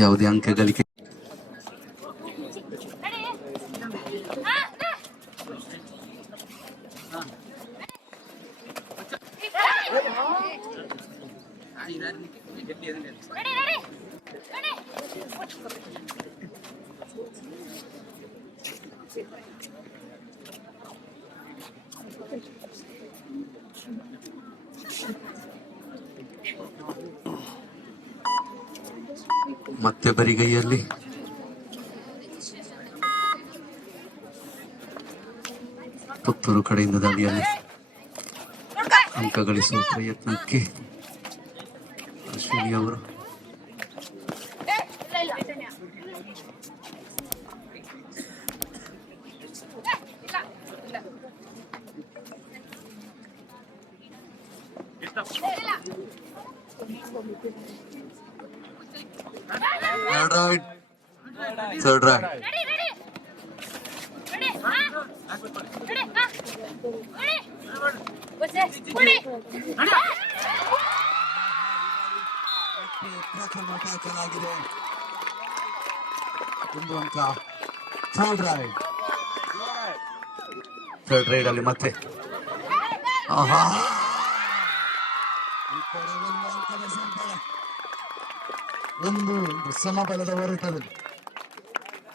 ಯಾವುದೇ ಅಂಕ ಗಳಿಕೆ ಮತ್ತೆ ಬರಿಗೈಯಲ್ಲಿ ಪುತ್ತೂರು ಕಡೆಯಿಂದ ದಾಳಿಯಲ್ಲಿ ಅಂಕ ಗಳಿಸುವ ಪ್ರಯತ್ನಕ್ಕೆ ಅಶ್ವಿನಿ ಅವರು third right. ಪ್ರಥಮ ಟ್ಯಾಕಲ್ ಆಗಿದೆ. ಒಂದು ಅಂಕ. ಥರ್ಡ್ ರೈಡ್ ಅಲ್ಲಿ ಮತ್ತೆ ಒಂದು ಸಮಬಲದ ಹೋರಾಟದಲ್ಲಿ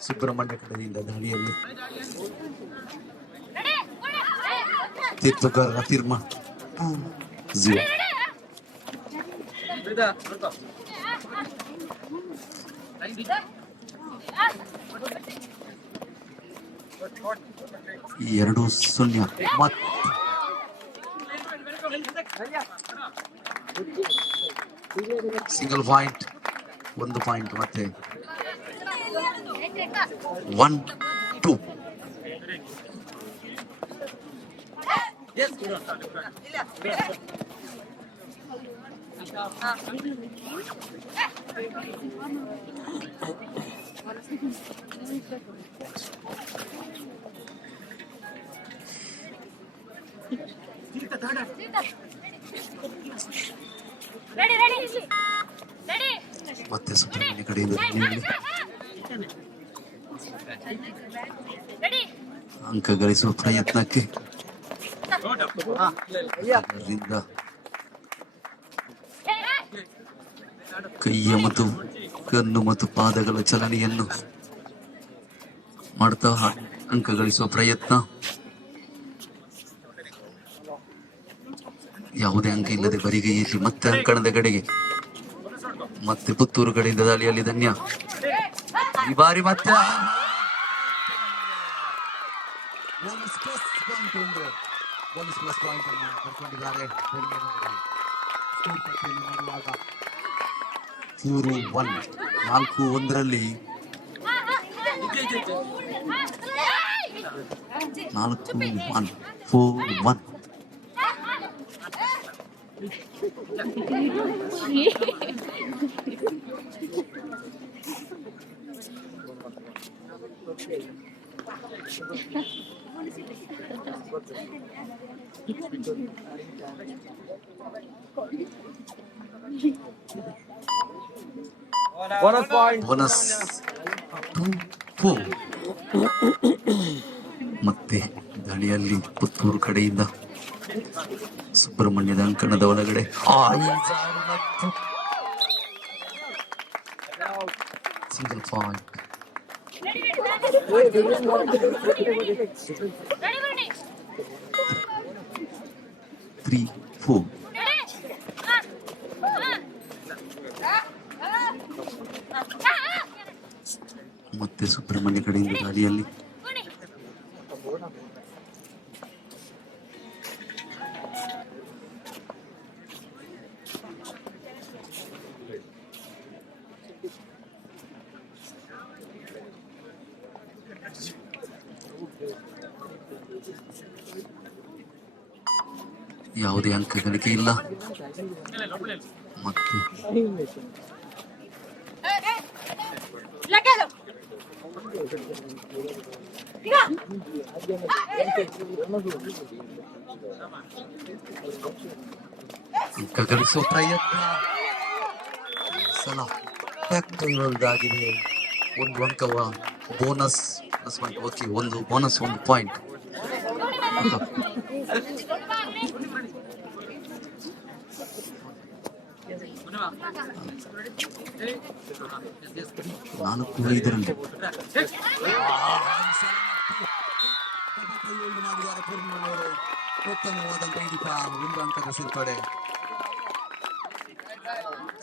ಸುಬ್ರಹ್ಮಣ್ಯ ಕಡೆಯಿಂದ ದಾಳಿಯಲ್ಲಿ ತೀರ್ಥಗಾರರ ತೀರ್ಮಾನ 0. ಎರಡು 0. ಸಿಂಗಲ್ ಪಾಯಿಂಟ್, ಒಂದು ಪಾಯಿಂಟ್ ಮತ್ತೆ 1-2. ಮತ್ತೆ ಸುಬ್ರಹ್ಮಣ್ಯ ಕಡೆಯಿಂದ ಅಂಕ ಗಳಿಸುವ ಪ್ರಯತ್ನಕ್ಕೆ ಕೈಯ ಮತ್ತು ಕಣ್ಣು ಮತ್ತು ಪಾದಗಳ ಚಲನೆಯನ್ನು ಮಾಡ್ತಾ ಅಂಕ ಗಳಿಸುವ ಪ್ರಯತ್ನ. ಯಾವುದೇ ಅಂಕ ಇಲ್ಲದೆ ಬರಿಗೈಯಲ್ಲಿ ಮತ್ತೆ ಅಂಕಣದ ಕಡೆಗೆ ಮತ್ತೆ ಪುತ್ತೂರು ಕಡೆಯಿಂದ ದಾಳಿಯಲ್ಲಿ ಧನ್ಯ. ಈ ಬಾರಿ ಮತ್ತೆ ಪ್ಲಸ್ ಪಾಯಿಂಟ್ ಅನ್ನು ಪಡ್ಕೊಂಡಿದ್ದಾರೆ. 4-1 4-1. ಬೋನಸ್ 2-4. ಮತ್ತೆ ದಾಳಿಯಲ್ಲಿ ಪುತ್ತೂರು ಕಡೆಯಿಂದ ಸುಬ್ರಹ್ಮಣ್ಯದ ಅಂಕಣದ ಒಳಗಡೆ ಸಿಂಗಲ್ ಪಾಯಿಂಟ್. 3-4. ಮತ್ತೆ ಸುಬ್ರಹ್ಮಣ್ಯ ಕಡೆಯಿಂದ ದಾಳಿಯಲ್ಲಿ ಯಾವುದೇ ಅಂಕ ಗಳಿಕೆ ಇಲ್ಲ. ಮತ್ತೆ ಅಂಕ ಗಳಿಸುವ ಪ್ರಯತ್ನ ಸಲ ಕೈಗೊಳ್ಳಲಾಗಿದೆ. ಒಂದು ಅಂಕವ ಬೋನಸ್ ಓಕೆ, ಒಂದು ಬೋನಸ್, ಒಂದು ಪಾಯಿಂಟ್. ನಾನು ಕೂಡ ಇದರಲ್ಲಿ ಉತ್ತಮವಾದಂತ ಹಿಡಿತ, ಒಂದು ಅಂಕದ ಸೇರ್ಪಡೆ.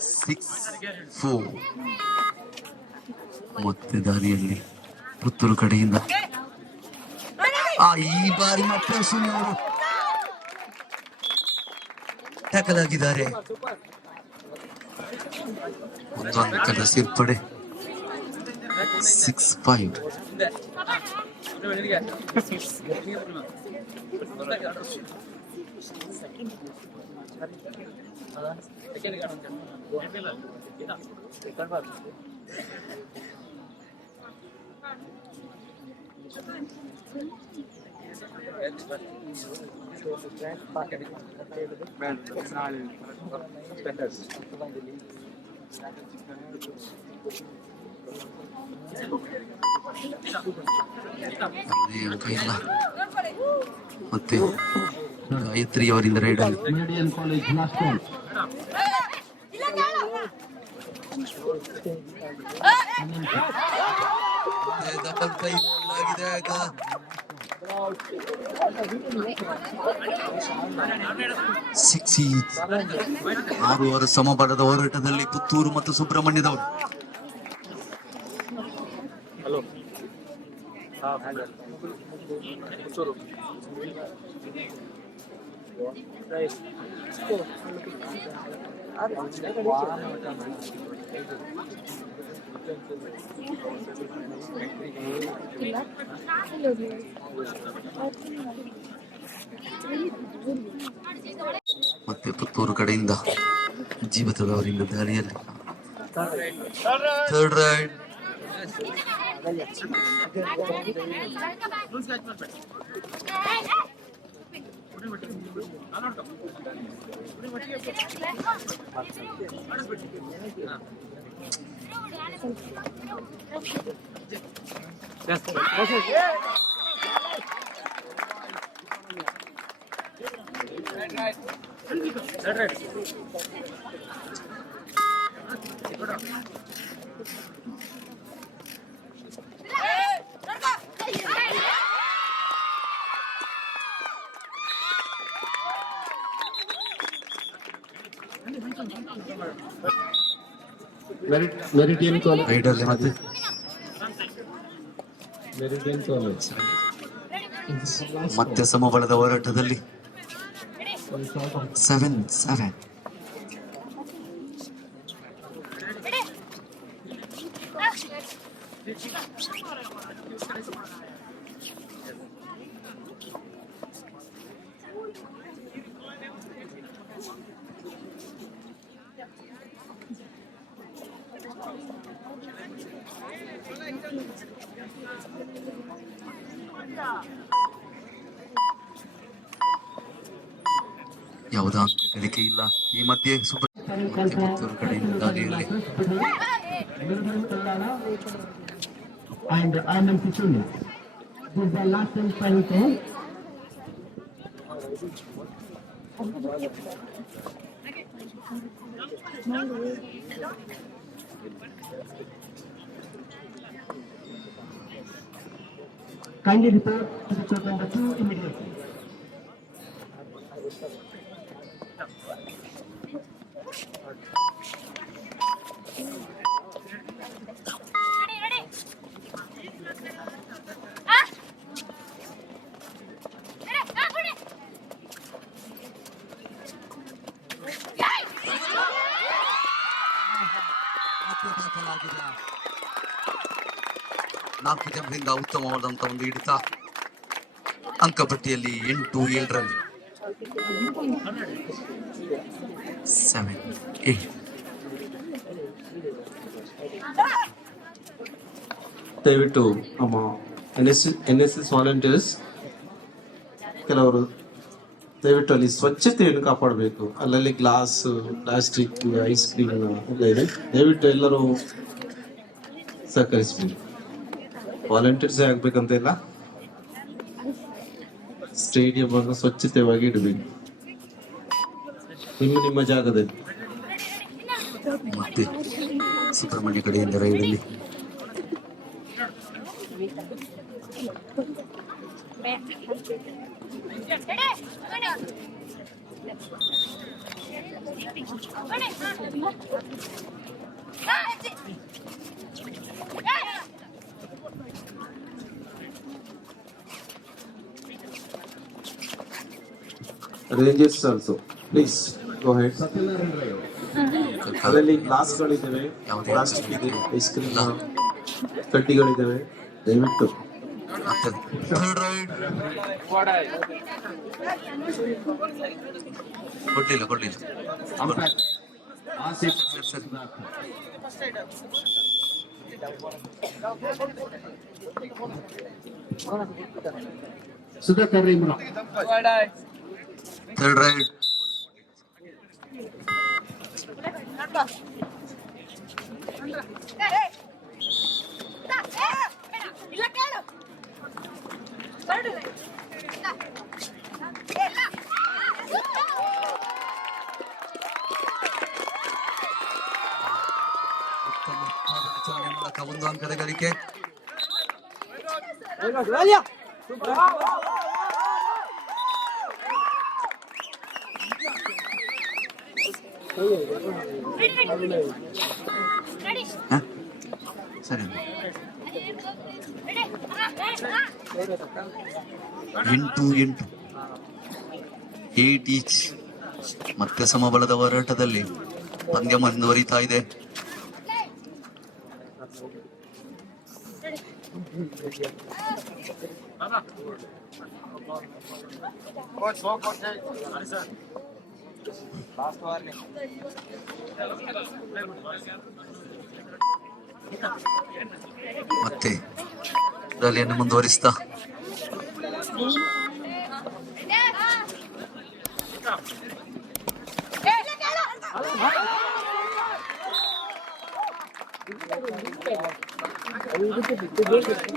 6-4. ಮತ್ತೆ ದಾರಿಯಲ್ಲಿ ಪುತ್ತೂರು ಕಡೆಯಿಂದ ಈ ಬಾರಿ ಮತ್ತೆ ಅಶ್ವಿನಿ ಅವರು ಟ್ಯಾಕಲ್ ಆಗಿದ್ದಾರೆ. ಒಂದು ಅಂಕದ ಸೇರ್ಪಡೆ. 6-5. ಅಂಕ ಇಲ್ಲ. ಮತ್ತೆ ಗಾಯತ್ರಿ ಅವರಿಂದ ರೈಡ್ ಡಬಲ್ ಕೈಗೊಳ್ಳಲಾಗಿದೆ. 6 ಸಮಬಲದ ಹೋರಾಟದಲ್ಲಿ ಪುತ್ತೂರು ಮತ್ತು ಸುಬ್ರಹ್ಮಣ್ಯದವರು. ಮತ್ತೆ ಪುತ್ತೂರು ಕಡೆಯಿಂದ ಜೀವತದವರಿಂದ ದಾರಿಯಲ್ಲಿ ಥರ್ಡ್ ರೈಡ್. ರೈಡರ್ಲಿ ಮತ್ತೆ ಮತ್ತೆ ಸಮಬಲದ ಹೋರಾಟದಲ್ಲಿ 7-7. ಯಾವುದೇ ಅಂಕ ಗಳಿಕೆ ಇಲ್ಲ. ಈ ಮಧ್ಯೆ ಪುತ್ತೂರು ಕಡೆಯಿಂದ ದಾರಿಯಲ್ಲಿ kindly report to the court number 2 immediately. ನಾಲ್ಕು ಜನರಿಂದ ಉತ್ತಮವಾದಂತ ಒಂದು ಹಿಡಿತ. ಅಂಕಪಟ್ಟಿಯಲ್ಲಿ 8-7 7-8. ದಯವಿಟ್ಟು ನಮ್ಮ NSS ವಾಲಂಟಿಯರ್ಸ್ ಕೆಲವರು ದಯವಿಟ್ಟು ಅಲ್ಲಿ ಸ್ವಚ್ಛತೆಯನ್ನು ಕಾಪಾಡಬೇಕು. ಅಲ್ಲಲ್ಲಿ ಗ್ಲಾಸ್, ಪ್ಲಾಸ್ಟಿಕ್, ಐಸ್ ಕ್ರೀಮ್ ಎಲ್ಲ ಇದೆ. ದಯವಿಟ್ಟು ಎಲ್ಲರೂ ಸಹಕರಿಸಬೇಕು. ವಾಲಂಟಿಯರ್ಸೇ ಆಗ್ಬೇಕಂತ ಇಲ್ಲ, ಸ್ಟೇಡಿಯಂ ಅನ್ನು ಸ್ವಚ್ಛತೆಯಾಗಿ ಇಡಬೇಕು ನಿಮ್ಮ ಜಾಗದಲ್ಲಿ. ಮತ್ತೆ ಸುಬ್ರಹ್ಮಣ್ಯ ಕಡೆಯಿಂದ ರೈಡಲ್ಲಿ Rangers also, please go ahead. ಅದರಲ್ಲಿ ಗ್ಲಾಸ್ಗಳಿದ್ದಾವೆ, ಪ್ಲಾಸ್ಟಿಕ್ ಇದೆ, ಐಸ್ ಕ್ರೀಮ್ ಕಡ್ಡಿಗಳಿದ್ದಾವೆ. ದಯವಿಟ್ಟು ಕೊಡ್ಲಿಲ್ಲ ಸುಧಾಕರ್ ಇಮ್ರಾನ್. Third ride. ಮೂಲಕ 1 ಅಂಕದ ಗಳಿಕೆ. ಸರಿ, 8 ಈಚ್. ಮತ್ತೆ ಸಮಬಲದ ಹೋರಾಟದಲ್ಲಿ ಪಂದ್ಯ ಮುಂದುವರಿತಾ ಇದೆ. ಮತ್ತೆ ರ್ಯಾಲಿಯನ್ನು ಮುಂದುವರಿಸ್ತಾ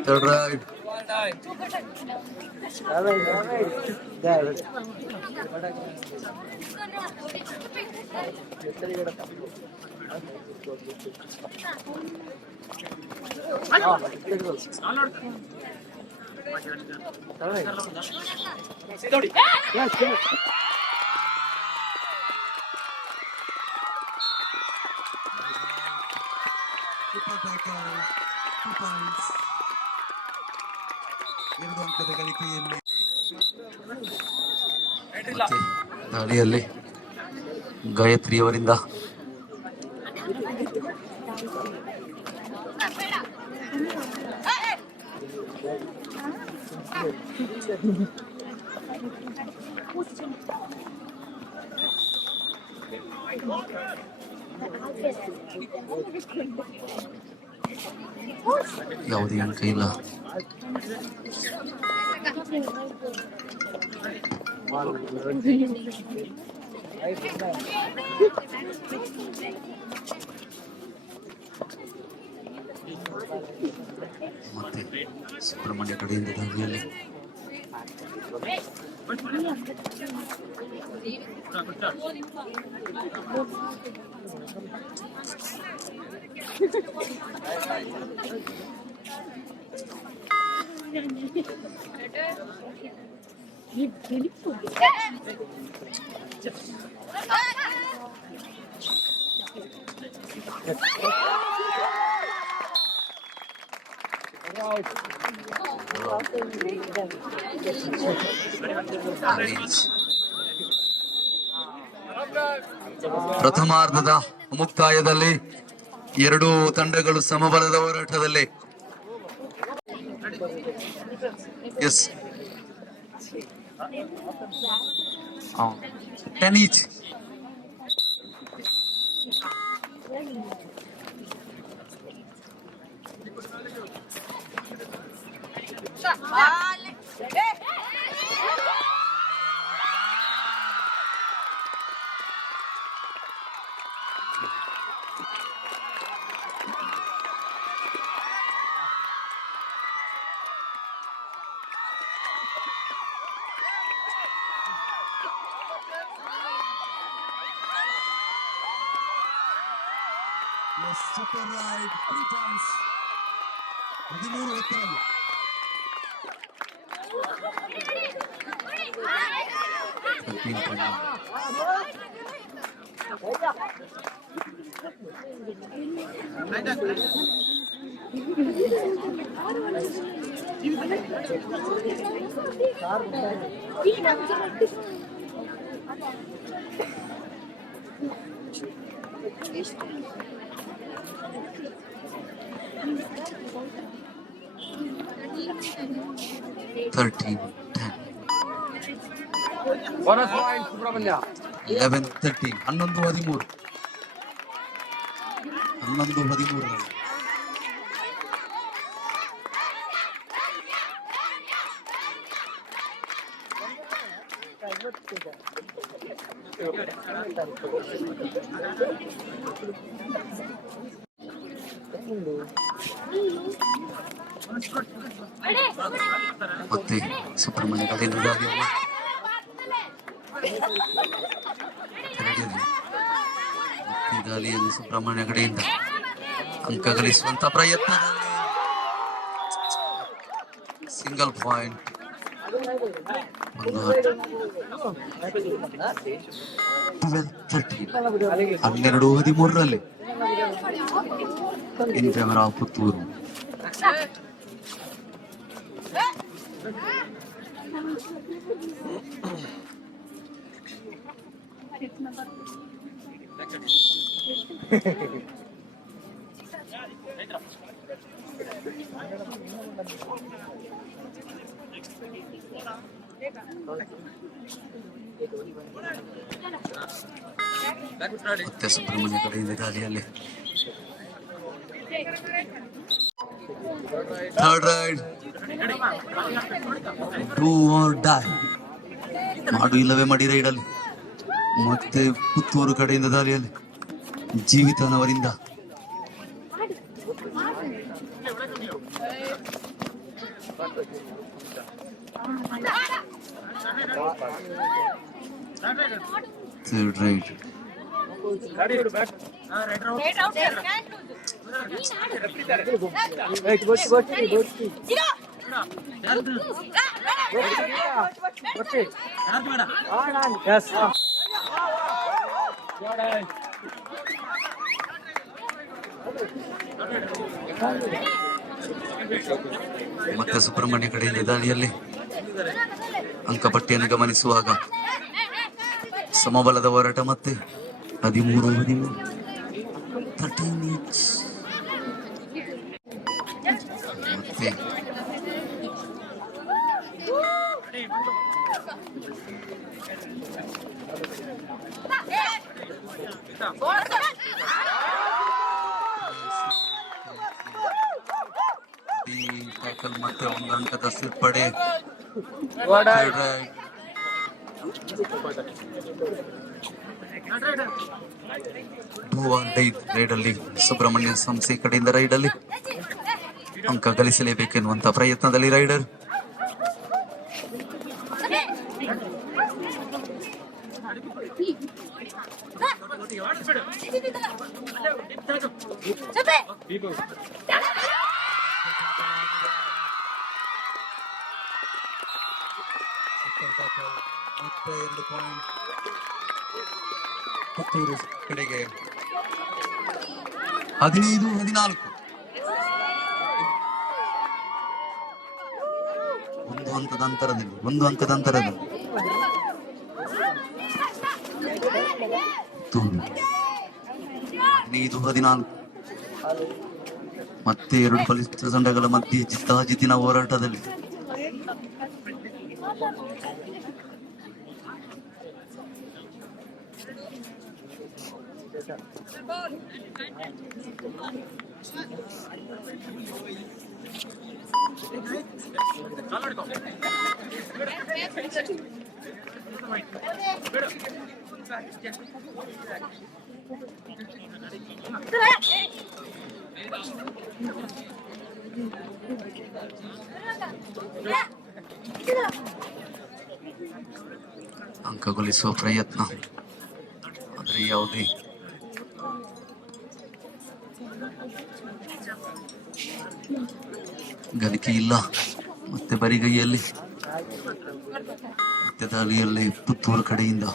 ಥರ್ಡ್ ರೈಡ್. ಎರಡು ಅಂಕದ ಗಳಿಕೆಯಲ್ಲಿ ಮತ್ತೆ ದಾಳಿಯಲ್ಲಿ ಗಾಯತ್ರಿ ಅವರಿಂದ ಯಾವುದೇ ಅಂಕ ಇಲ್ಲ. ಮತ್ತೆ ಸುಬ್ರಹ್ಮಣ್ಯ ಕಡೆಯಿಂದ ದಾಳಿಯಲ್ಲಿ ಪ್ರಥಮಾರ್ಧದ ಮುಕ್ತಾಯದಲ್ಲಿ ಎರಡೂ ತಂಡಗಳು ಸಮಬಲದ ಹೋರಾಟದಲ್ಲಿ. ಎಸ್ 10 each. Super right, 3 points. 13 ಎತ್ತರದಲ್ಲಿ. 13-10. Bonus point, Subrahmanya. 11-13. 11-13. 11-13. ಮತ್ತೆ ಸುಬ್ರಹ್ಮಣ್ಯ ಕಡೆಯಿಂದ ದಾಳಿಯಲ್ಲಿ ಸುಬ್ರಹ್ಮಣ್ಯ ಕಡೆಯಿಂದ ಅಂಕ ಗಳಿಸುವಂತ ಪ್ರಯತ್ನದಲ್ಲಿ single point. 12-13 in favour of Puttur. ಮತ್ತೆ ಸುಬ್ರಹ್ಮಣ್ಯ ಕಡೆಯಿಂದ ದಾಳಿಯಲ್ಲಿ third raid, do or dye, ಮಾಡು ಇಲ್ಲವೇ ಮಾಡಿ ರೈಡಲ್ಲಿ. ಮತ್ತೆ ಪುತ್ತೂರು ಕಡೆಯಿಂದ ದಾಳಿಯಲ್ಲಿ ಜೀವಿತನವರಿಂದ ಥರ್ಡ್ ರೈಡ್. ಮತ್ತೆ ಸುಬ್ರಹ್ಮಣ್ಯ ಕಡೆಯಿಂದ ದಾಳಿಯಲ್ಲಿ ಅಂಕಪಟ್ಟಿಯನ್ನು ಗಮನಿಸುವಾಗ ಸಮಬಲದ ಹೋರಾಟ. ಮತ್ತೆ 13 ಈಚ್. ಮತ್ತೆ ಟ್ಯಾಕಲ್ ಮತ್ತೆ ಒಂದು ಅಂಕದ ಸೇರ್ಪಡೆ. ರೈಡಲ್ಲಿ ಸುಬ್ರಹ್ಮಣ್ಯ ಸಂಸ್ಥೆ ಕಡೆಯಿಂದ ರೈಡಲ್ಲಿ ಅಂಕ ಗಳಿಸಲೇಬೇಕೆನ್ನುವಂತ ಪ್ರಯತ್ನದಲ್ಲಿ ರೈಡರ್. ಮತ್ತೆ 2 ಪಾಯಿಂಟ್ ಪುತ್ತೂರು ಕಡೆಗೆ. 15-14. ಒಂದು ಅಂಕದ ಅಂತರದಲ್ಲಿ 15-14. ಮತ್ತೆ 2 ಬಲಿಷ್ಠ ತಂಡಗಳ ಮಧ್ಯೆ ಜಿದ್ದಾಜಿದ್ದಿನ ಹೋರಾಟದಲ್ಲಿ ಅಂಕಗೊಳಿಸುವ ಪ್ರಯತ್ನ, ಆದರೆ ಯಾವುದೇ ಗಳಿಕೆ ಇಲ್ಲ. ಮತ್ತೆ ಬರಿಗೈಯಲ್ಲಿ ಮತ್ತೆ ದಾಳಿಯಲ್ಲಿ ಪುತ್ತೂರು ಕಡೆಯಿಂದ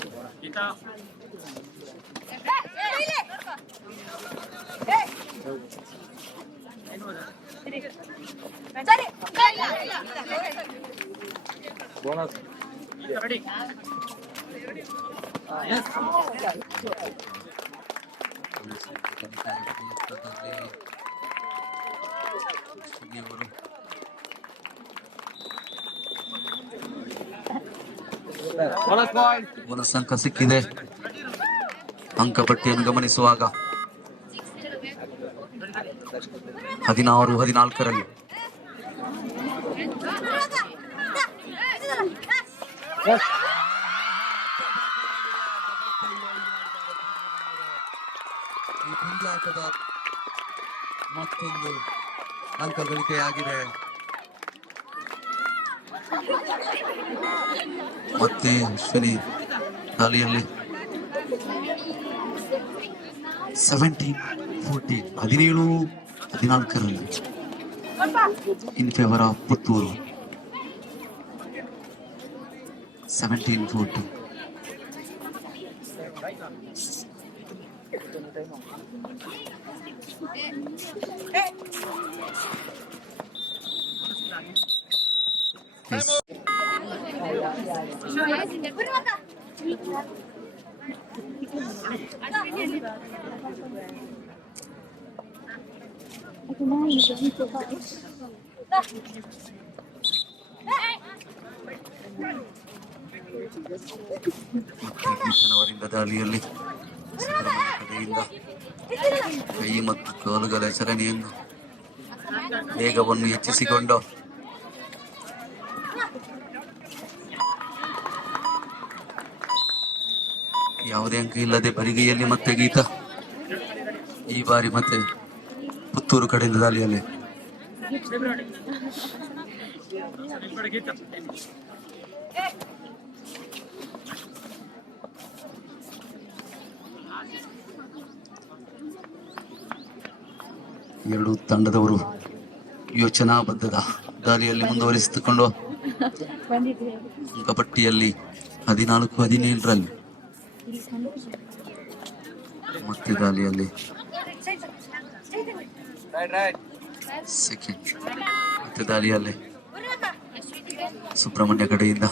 ಬೋನಸ್ ಅಂಕ ಸಿಕ್ಕಿದೆ. ಅಂಕಪಟ್ಟಿಯನ್ನು ಗಮನಿಸುವಾಗ 16-14 ಈ ಪಂದ್ಯಾಟದ ಮತ್ತೊಂದು ಅಂಕ ಗಳಿಕೆಯಾಗಿದೆ. ಮತ್ತೆ ಅಶ್ವಿನಿ ದಾಳಿಯಲ್ಲಿ 17-14 17-14 ಇನ್ ಫೇವರ್ ಆಫ್ ಪುತ್ತೂರು. 17-14 ಅವರಿಂದ ದಾಳಿಯಲ್ಲಿ ಕಡೆಯಿಂದ ಕೈ ಮತ್ತು ಕಾಲುಗಳ ಚಲನೆಯನ್ನು ವೇಗವನ್ನು ಹೆಚ್ಚಿಸಿಕೊಂಡು ಯಾವುದೇ ಅಂಕ ಇಲ್ಲದೆ ಬರಿಗೈಯಲ್ಲಿ ಮತ್ತೆ ಗೀತ. ಈ ಬಾರಿ ಮತ್ತೆ ಪುತ್ತೂರು ಕಡೆಯಿಂದ ದಾಳಿಯಲ್ಲಿ ಎರಡು ತಂಡದವರು ಯೋಚನಾಬದ್ಧದ ದಾಳಿಯಲ್ಲಿ ಮುಂದುವರಿಸಿಕೊಂಡು ಅಂಕಪಟ್ಟಿಯಲ್ಲಿ 14-17 ಮತ್ತೆ ದಾಳಿಯಲ್ಲಿ ಸೆಕೆಂಡ್ ಮತ್ತೆ ದಾಳಿಯಲ್ಲಿ ಸುಬ್ರಹ್ಮಣ್ಯ ಕಡೆಯಿಂದ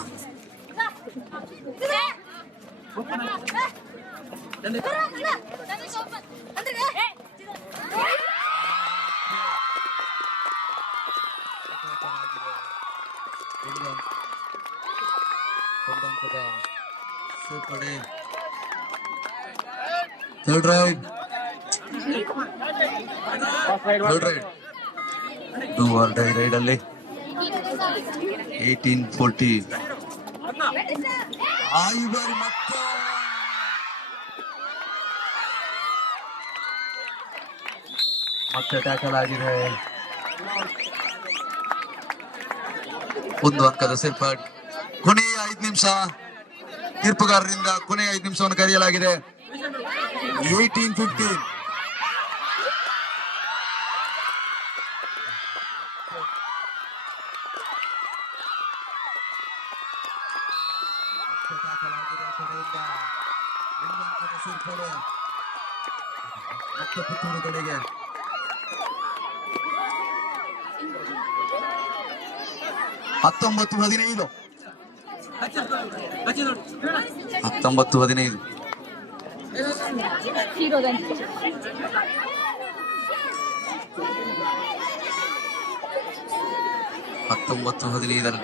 ಸೇರ್ಪಡೆ. Third raid do or die raid ಅಲ್ಲಿ 18-40 ಮತ್ತೆ ಟ್ಯಾಕಲ್ ಆಗಿದೆ. ಒಂದು ಅಂಕದ ಸೇರ್ಪಾಡು. ಕೊನೆಯ 5 ನಿಮಿಷ ತೀರ್ಪುಗಾರರಿಂದ ಕೊನೆಯ 5 ನಿಮಿಷವನ್ನು ಕರೆಯಲಾಗಿದೆ. 18-15 ಮತ್ತೆ ಪುತ್ತೂರು ಕಡೆಗೆ 19-15 19-15 19-15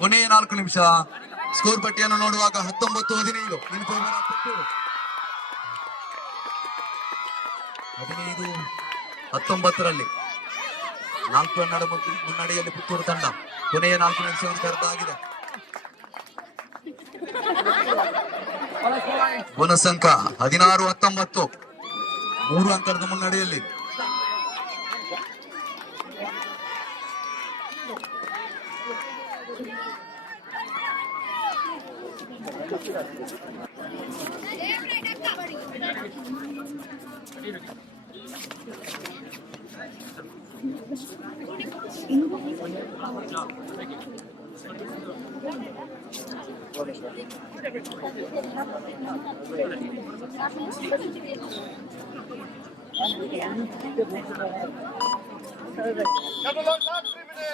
ಕೊನೆಯ 4 ನಿಮಿಷ. ಸ್ಕೋರ್ ಪಟ್ಟಿಯನ್ನು ನೋಡುವಾಗ 19-15 15-19 4 ರನ್ ಮುನ್ನಡೆಯಲ್ಲಿ ಪುತ್ತೂರು ತಂಡ. ಕೊನೆಯ 4 ನಿಮಿಷವನ್ನು ಕರೆದಾಗಿದೆ. ಬೋನಸ್ ಅಂಕ 16-19 3 ಅಂಕದ ಮುನ್ನಡೆಯಲ್ಲಿ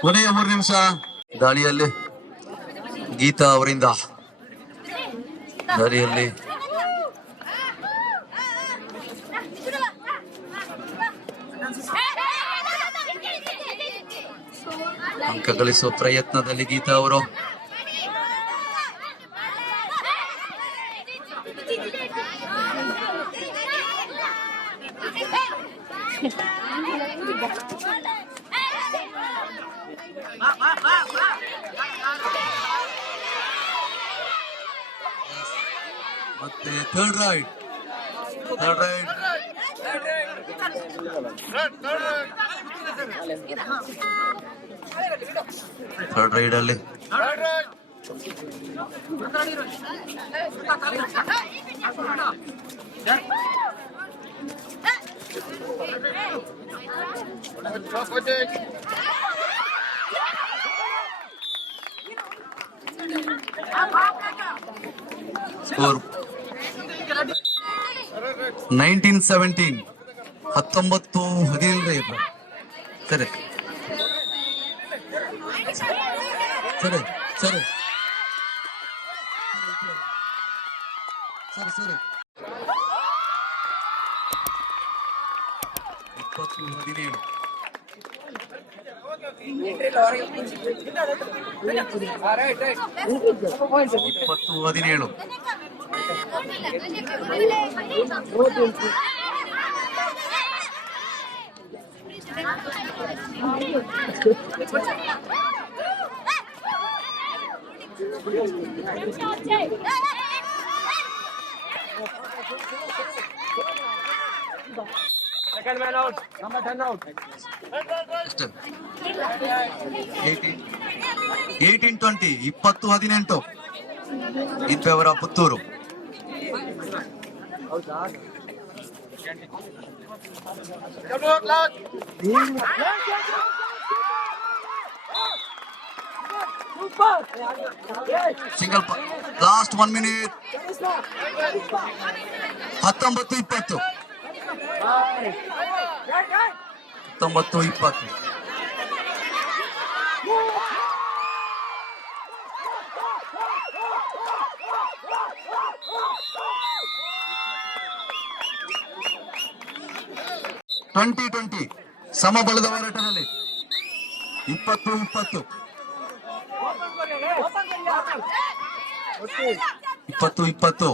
ಕೊನೆಯ 3 ನಿಮಿಷ ದಾಳಿಯಲ್ಲಿ ಗೀತಾ ಅವರಿಂದ ದಾಳಿಯಲ್ಲಿ ಅಂಕ ಗಳಿಸುವ ಪ್ರಯತ್ನದಲ್ಲಿ ಗೀತಾ ಅವರು ಮತ್ತೆ ಥರ್ಡ್ ರೈಡ್ ಅಲ್ಲಿ ಸ್ಕೋರ್ 19-17 19-15 ಸರಿ ಸರಿ ಸರಿ ಸರಿ ಸರಿ 20-17 20-17 Second man out. Number 10 out. 18-20 20-18 in favor of Puttur. Single last 1 minute. 19-20 19-20 20-20 ಸಮಬಲದ ಹೋರಾಟದಲ್ಲಿ 20-20 20-20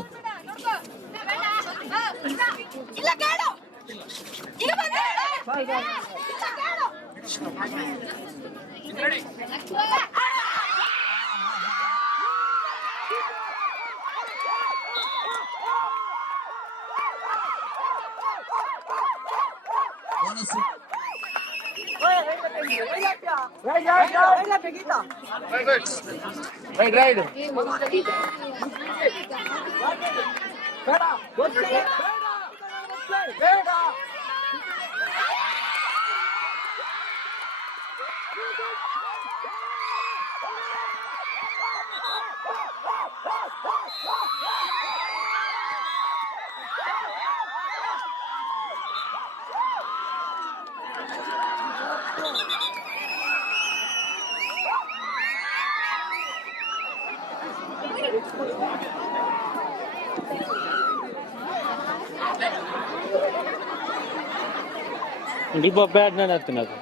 bonus Right. Deep of bad na natin ako.